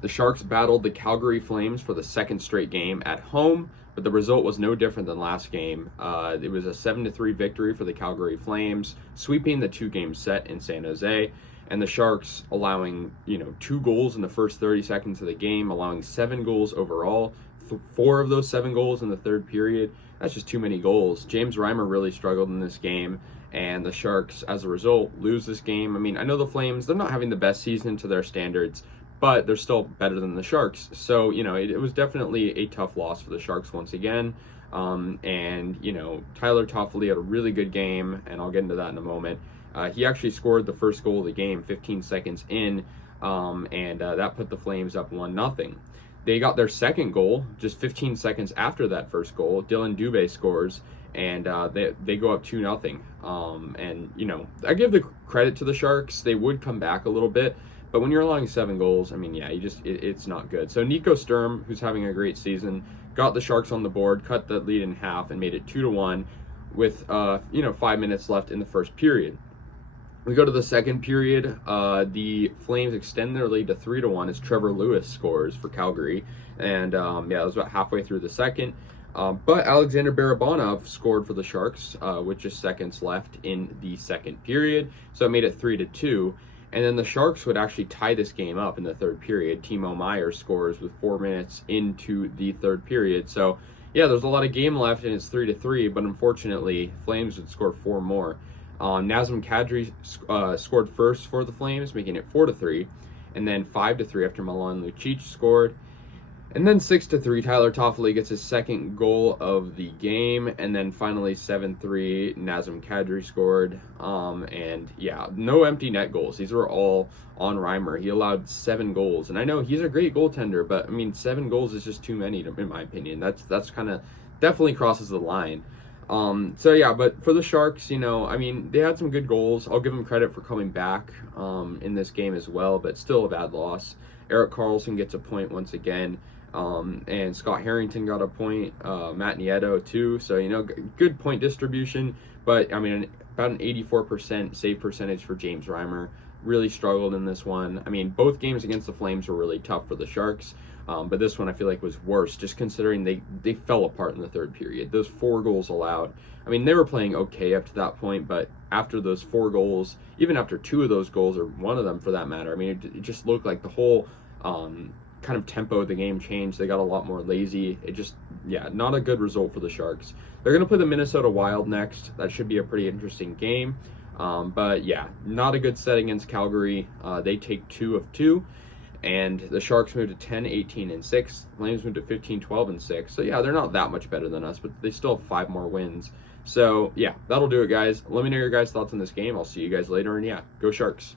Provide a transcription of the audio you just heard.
The Sharks battled the Calgary Flames for the second straight game at home, but the result was no different than last game. It was a 7-3 victory for the Calgary Flames, sweeping the two-game set in San Jose, and the Sharks allowing 2 goals in the first 30 seconds of the game, allowing 7 goals overall. 4 of those 7 goals in the third period. That's just too many goals. James Reimer really struggled in this game, and the Sharks, as a result, lose this game. I mean, I know the Flames, they're not having the best season to their standards, but they're still better than the Sharks. So, it was definitely a tough loss for the Sharks once again. Tyler Toffoli had a really good game, and I'll get into that in a moment. He actually scored the first goal of the game 15 seconds in, and that put the Flames up 1-0. They got their second goal just 15 seconds after that first goal. Dylan Dubé scores, and they go up 2-0. I give the credit to the Sharks. They would come back a little bit, but when you're allowing 7 goals, I mean, yeah, it's not good. So Nico Sturm, who's having a great season, got the Sharks on the board, cut the lead in half, and made it 2-1 with 5 minutes left in the first period. We go to the second period. The Flames extend their lead to 3-1 as Trevor Lewis scores for Calgary, and it was about halfway through the second. But Alexander Barabanov scored for the Sharks with just seconds left in the second period, so it made it 3-2. And then the Sharks would actually tie this game up in the third period. Timo Meier scores with 4 minutes into the third period. So, yeah, there's a lot of game left, and it's 3-3, but unfortunately, Flames would score 4 more. Nazem Kadri scored first for the Flames, making it 4-3, and then 5-3 after Milan Lucic scored. And then 6-3, Tyler Toffoli gets his second goal of the game, and then finally 7-3, Nazem Kadri scored. No empty net goals. These were all on Reimer. He allowed 7 goals, and I know he's a great goaltender, but I mean 7 goals is just too many in my opinion. That's kind of definitely crosses the line. But for the Sharks, they had some good goals. I'll give them credit for coming back in this game as well, but still a bad loss. Erik Karlsson gets a point once again, and Scott Harrington got a point, Matt Nieto too. So, good point distribution, but I mean, about an 84% save percentage for James Reimer. Really struggled in this one. I mean, both games against the Flames were really tough for the Sharks. But this one I feel like was worse, just considering they fell apart in the third period. Those 4 goals allowed. I mean, they were playing okay up to that point, but after those 4 goals, even after 2 of those goals, or one of them for that matter, I mean, it just looked like the whole kind of tempo of the game changed. They got a lot more lazy. Not a good result for the Sharks. They're going to play the Minnesota Wild next. That should be a pretty interesting game. Not a good set against Calgary. They take 2 of 2. And the Sharks moved to 10-18-6. Flames moved to 15-12-6. So, yeah, they're not that much better than us, but they still have 5 more wins. So, yeah, that'll do it, guys. Let me know your guys' thoughts on this game. I'll see you guys later, and, yeah, go Sharks.